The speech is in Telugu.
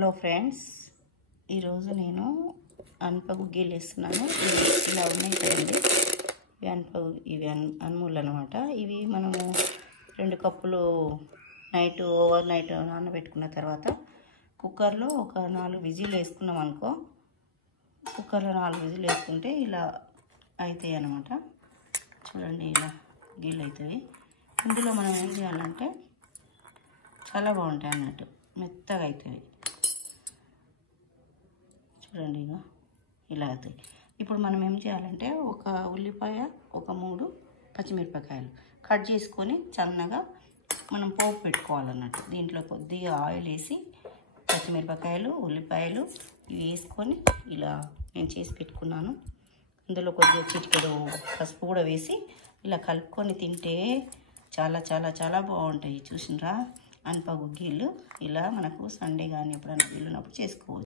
హలో ఫ్రెండ్స్, ఈరోజు నేను అనప గుగ్గిళ్ళు వేస్తున్నాను. ఇలా ఉన్నాయి కదండి, ఇవి అన్మూల్ అనమాట. ఇవి మనము 2 కప్పులు ఓవర్ నైట్ నానబెట్టుకున్న తర్వాత కుక్కర్లో ఒక 4 విజిల్ వేసుకున్నాం అనుకో. కుక్కర్లో 4 విజిల్ వేసుకుంటే ఇలా అవుతాయి అన్నమాట. చూడండి, ఇలా గుగ్గిళ్ళు అవుతాయి. ఇందులో మనం ఏం చేయాలంటే చాలా బాగుంటాయి అన్నట్టు, మెత్తగా అవుతాయి. చూడండి, ఇలా అవుతాయి. ఇప్పుడు మనం ఏం చేయాలంటే ఒక ఉల్లిపాయ, ఒక 3 పచ్చిమిరపకాయలు కట్ చేసుకొని సన్నగా మనం పోపు పెట్టుకోవాలన్నట్టు. దీంట్లో కొద్దిగా ఆయిల్ వేసి పచ్చిమిరపకాయలు, ఉల్లిపాయలు ఇవి వేసుకొని ఇలా నేను చేసి పెట్టుకున్నాను. అందులో కొద్దిగా చిటికెడు పసుపు కూడా వేసి ఇలా కలుపుకొని తింటే చాలా చాలా చాలా బాగుంటాయి. చూసినరా, అనప గుగ్గిళ్ళు ఇలా మనకు సండే కానీ ఎప్పుడైనా వీలున్నప్పుడు చేసుకోవచ్చు.